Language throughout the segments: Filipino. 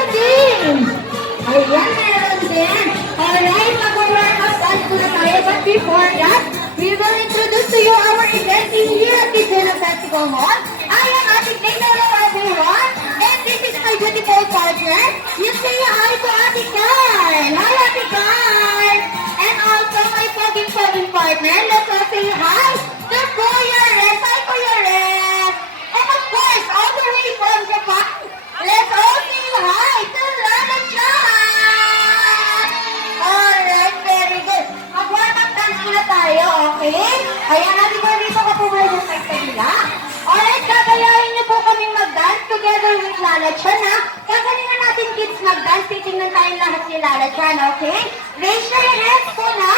the games. Ayan, meron din. Alright, mag-warm up dance muna tayo. But before that, we will introduce to you our event here at the Juna Festival Hall. I am Ate Jane, hello everyone. And this is my beautiful partner. You say hi to Ate Carl. Hi, Ate Carl. And also my poging partner. Let's all say hi to Kuya Ren. Hi, Kuya Ren. And of course, all the way from Japan, let's all say hi to Lana Chan. Alright, very good. Mag-warm up dance muna tayo, okay? Ayan, Ate Carl, dito ka po muna yung side kanila. Alright, kakayahin niyo po kaming mag-dance together with Lala Chan, ha? Kagalingan natin kids mag-dance, titingnan tayo lahat ni Lala Chan, okay? Raise your hands po na.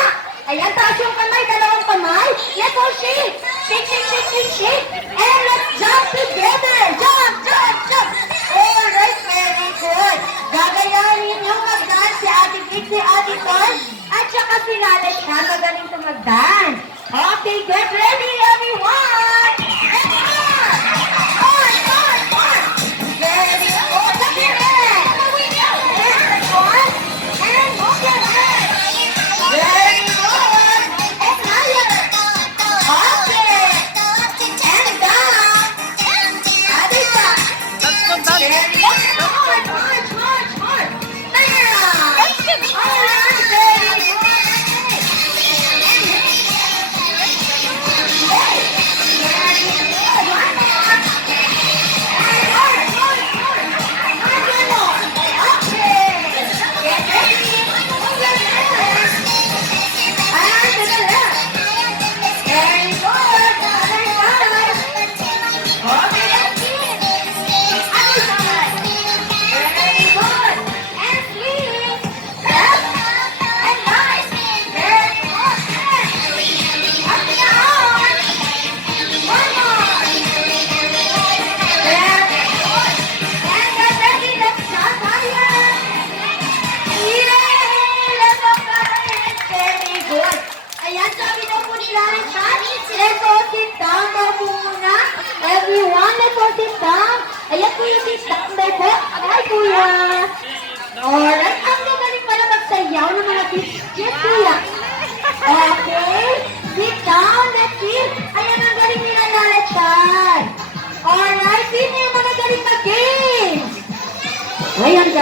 Ayan, taas yung kamay, dalawang kamay. Let's all shake. Shake, shake, shake, shake, shake. And let's jump together. Jump, jump, jump. Alright, very good. Gagayahin niyo mag-dance si Ate Kit, si Ate Carl, at saka si Lala Chan. Magaling to mag-dance. Okay, get ready everyone. And on, on. Very good. Look your head. And on. And move your head. Very good. And higher. Okay. And down. Adita. Very good. March. There. Alright, very good. Everyone, let's all sit down. Ayan, Kuya, sit down there po. Hi, Kuya. Alright, ang magaling pala magsayaw ng mga kids. Yes, Kuya. Okay, sit down, let's see. Ayan, ang galing nila Lala Chan. Alright, sino yung mga galing mag-games? Ay, ang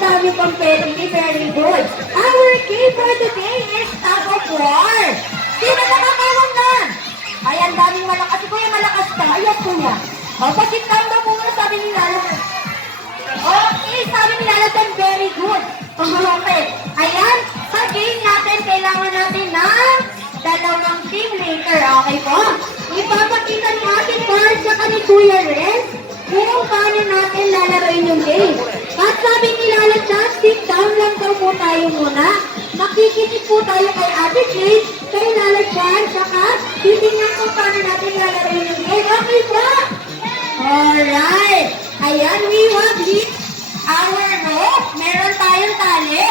dami pang very good. Our game for today is tug of war. Sino nakakaroon na? Ay, ang daming malakas. Kuya, malakas ka. Ayan, Kuya. O, pagkitang daw muna, sabi ni Lala. Okay, sabi ni Lala, very good. Okay. Ayan, sa game natin, kailangan natin ng dalawang team later. Okay po? Ipapakita ni Ate Carl sa ni Kuya Ren kung paano natin lalaroin yung game. At sabi ni Lala Chan, sit down lang daw po tayo muna. Makikinig po tayo kay Ate Jade, kay Lala Chan, saka titingnan kung paano natin lalaroin yung game. Okay po? Alright. Ayan, we have hit our rope. Meron tayong tali.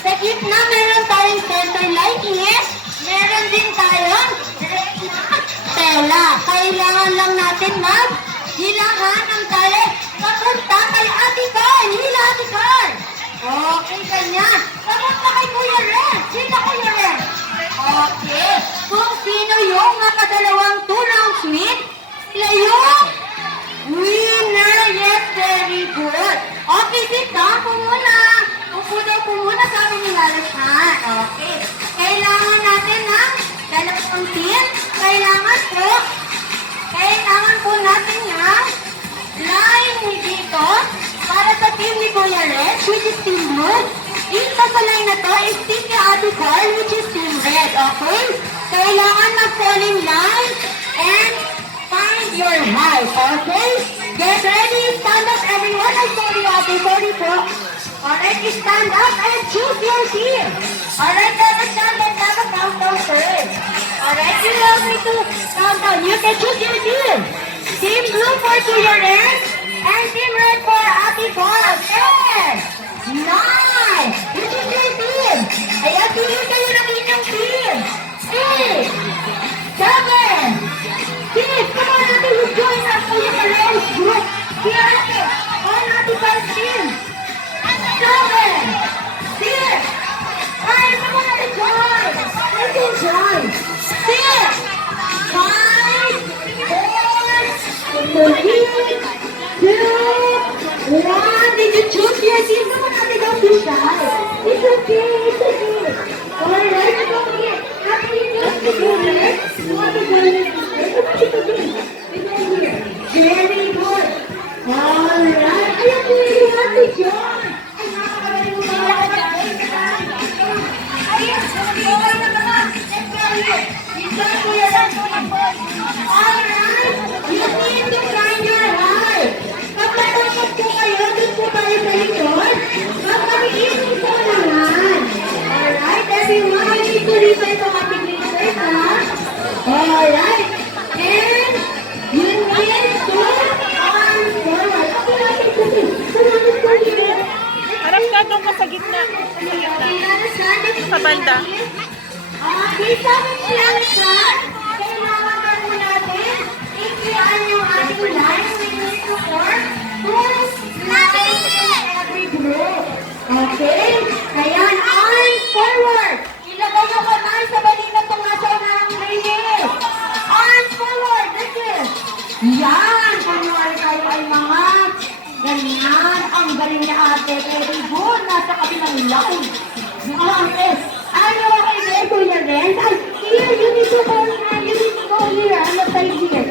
Sa gitna, meron tayong center line. Yes. Meron din tayong tela. Kailangan lang natin maghilahan ng tali. Papunta kay Ate Carl. Hila, Ate Carl. Okay, ganyan. Papunta kay Kuya Ren. Sino Kuya Ren? Okay. Kung sino yung makadalawang 2 rounds win, sila yung winner. Yes, very good. Okay, sit down po muna. Upo daw po muna, sabi ni Lala Chan. Okay. Kailangan natin ng dalawang team. Kailangan po natin yung line dito para sa team ni Kuya Red, which is team blue. Dito sa line na to is team ni Ate Carl, which is team red. Okay? Kailangan mag-fall in line and find your height. Okay? Get ready. Stand up, everyone. I'm sorry, Ate. Sorry po. Alright, stand up and choose your team. Alright, let's stand and have a countdown first. Alright, you love me to count down. You can choose your team. Team blue for Kuya Red and team red for Ate Carl. 10, 9. You choose your team. Ayan, pili kayo ng inyong team. 8, 7, 6. Come on, Ate, you join us. Kuya Red group. Here, Ate. On Ate Carl's team. Alright, dito mo natin daw siya. It's okay, it's okay. Alright, it's okay. After you just to go there, you want to go there. It's okay. It's okay. Very good. Alright, ayan po yung ate John. Ay, nakakagaling mo ba? Ayun, okay na ba? Let's go here. Dito na po yan. Alright, you need to find your heart. Kapag tapos po kayo, dun po tayo sa likod. Magpag-iisip po naman. Alright, everyone, I need to listen to what the teacher, ha? Alright, and you need to arm forward. Okay, natin po. Salamat po here. Harap ka doon ka sa gitna. Sa gitna. Sa banda. Okay, sabi po lang siya. Kailangan na po natin i-clear yung ating line. We need to form two lines in every group. Okay? Ayan, arms forward. Ilagay yung kamay sa balina kung nasa unang ringin. Arms forward. That's it. Yan. Kunwari kayo ay mga ganyan. Ang galing niya ate. Very good. Nasa kabilang line. Okay. Ano okay na Kuya Ren? Here, you need to go here. On the side here.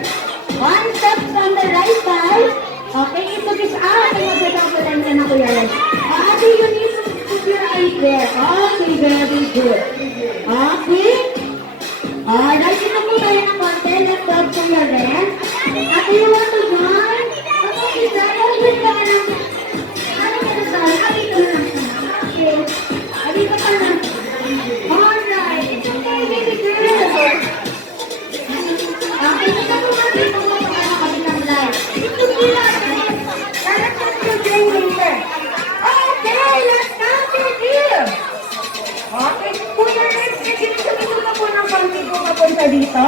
One step on the right side. Okay, ito is ate. Magdadouble line ka na Kuya Ren. Ate, you need to put your eyes there. Okay, very good. Okay. Alright, ito po tayo ng konti. Let's go Kuya Ren. Ate, you want to join? Okay, tayo. Wait ka lang. Ano ka na tayo? Ate, ito lang. Okay. Ate, ito ka lang. Alright, it's okay, baby girl. Okay, ito po natin ito mo sa kabilang line. Ito sila, let's put your brain later. Okay, let's count it here. Okay, Kuya Ren, dito na po ng konti ko papunta dito.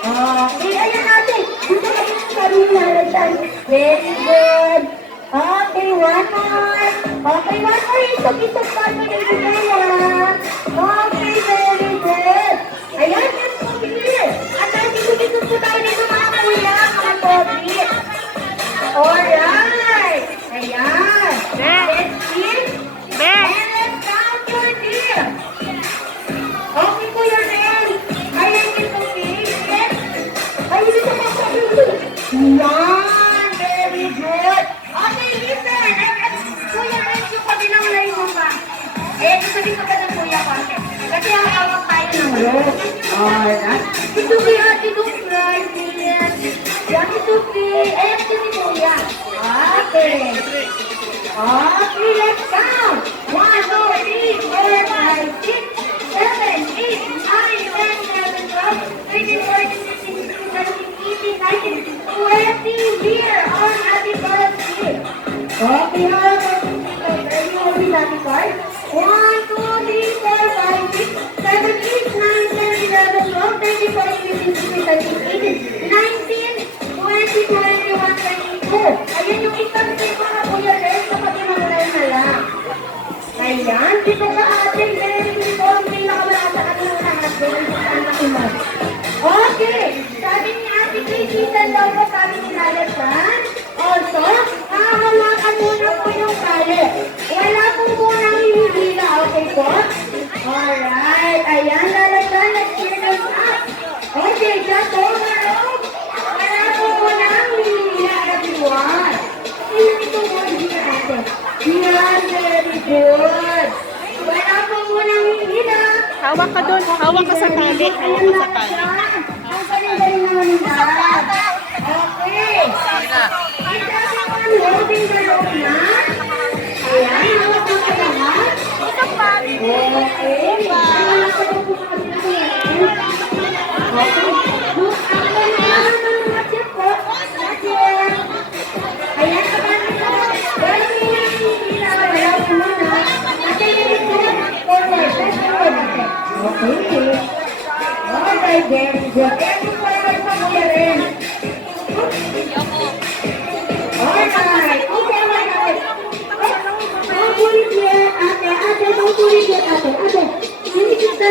Okay, ayan natin. Dito kayo sa kabilang line. Very good. Okay, one more. Okay, one more. Isok-isok pa ito, baby girl. Okay, very good. Ayan, yan po, here. At dito po tayo dito mga kuya, mga pogi. Alright. Ayan. Let's see. And let's count your deer. Okay, Kuya Ren. Ayan, it's okay. Yes. Ay, dito po sa Yan. Very good. Okay, listen. Kuya Ren, yung kabilang line mo ba? Eh, dito ka ng kuya ko. Kasi ang hawak tayo ng rope. Alright. It's okay, ate. Don't cry, please. Yan, it's okay. Eh, ito ni kuya. Okay. Okay, let's count. 1, 2, 3, 4, 5, 6, 7, 8, 9, 10, 11, 12, 13, 14, 15, 16, 17, 18, 19, 20 here on Happy Birthday. Okay, ready mo rin happy card? 1, 2, 3, 4, 5, 6, 7, 8, 9, 10, 11, 12, 13, 14, 15, 16, 17, 18, 19, 20, 21, 22. Ayan yung isang tape mga Kuya Ren kapag imamulan na lang. Ayan, dito ka ating dito ang pinakamalasa at muna natin ang makinig. Okay, sabi ni Ate Tracy, daw po kami nilalasan. Also, hahawakan muna po yung kali. Wala po muna hinihila, okay po? Alright, ayan, lalasan, let's hear them up. Okay, just over. Wala po muna hinihila, everyone. Ayun ito mo, here, ate. Yan, very good. Wala po muna hinihila. Hawak ka doon. Hawak ka sa tali. Hawak ka sa tali. Ang galing-galing naman nila. Okay. Is everyone holding the rope na? Ayan, hawak mo ka lahat. Okay. Hawak ka po mga sinasayan. Okay. Look up na naman ng matip po. Matip. Ayan, kapatid ko. Well, hindi na wala po muna. Ate, yun po. Forward. Let's forward, ate. Okay. Alright, very good. Every forward pa Kuya Ren. Alright. Okay, alright. Don't pull it yet, ate. Ate, don't pull it yet, ate. Ate, hindi kita.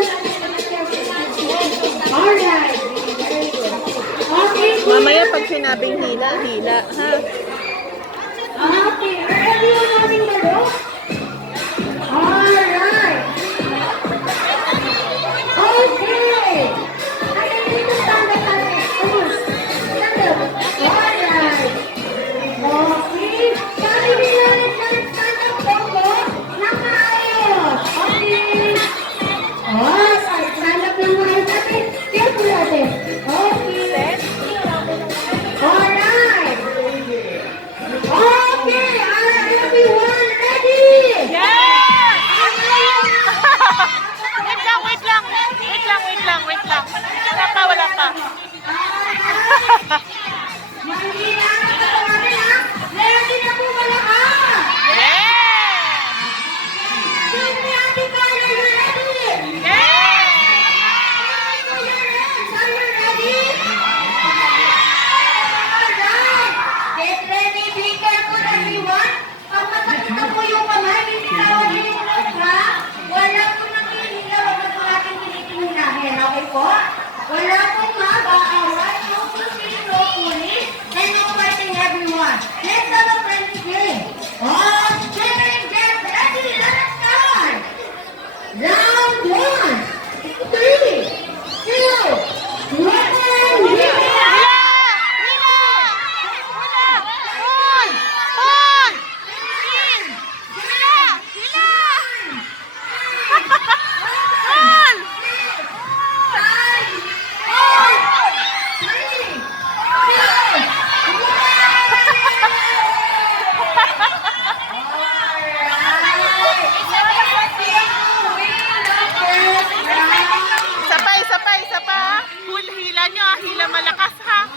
Alright. Okay. Mamaya pag sinabing hila, hila. Ha? Okay. Everyone having the row. Alright. Okay. Ay, dito stand up natin. Stand up. Alright. Okay. Sabi nila, stand up po. Nakaayos. Okay. Alright. Stand up lang mga natin. Careful natin. Okay. Alright. Okay. Are everyone ready? Yes! Wait lang. Wala pa. Mahina na ito natin ha. Ready na po ba lahat? Yes! Sino Ate Carla, you ready? Yes! Kuya Renz, are you ready? Alright. Get ready, be careful everyone. Pag magkakita po yung kamay, hindi tawagin yung loob ha. Wala po nakihinga, wag na po natin tinitinginahin. Okay po? Wala pong mag-aaway, no pushing, no pulling, and no fighting everyone. Let's have a friendly game. Okay, get ready, let us start. Round 1, 3, 2, 1, Isa pa. Full hila nyo ah. Hila malakas ha.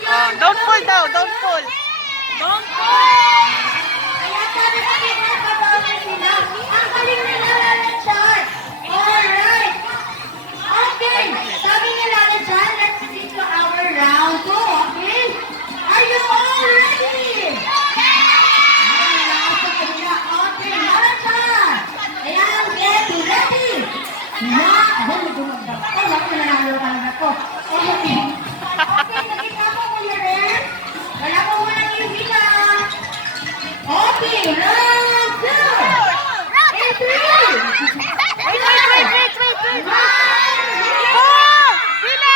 Oh, don't fall daw. Don't fall. Kaya sabi ko pinapabawal sila. Ang galing nila lalagyan. Alright. Okay. Sabi nila lalagyan, let's proceed to our round 2. Okay? Are you all ready? Okay, lalagyan. Ayan, get ready. Ako, wala ko nanalo talaga ko. Okay. Okay, nakita mo Kuya Ren? Wala ko muna yung hila. Okay, round 2! And 3! Wait. One! Oh! Hila!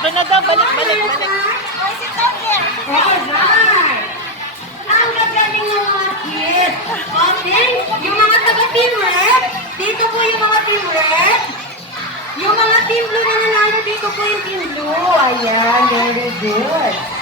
Doon na daw, balik. Alright. Ang gagaling ng mga kids. Okay? Yung mga taga-team red, dito po yung mga team red. Yung mga team blue na nanalo, dito po yung team blue. Ayan, very good.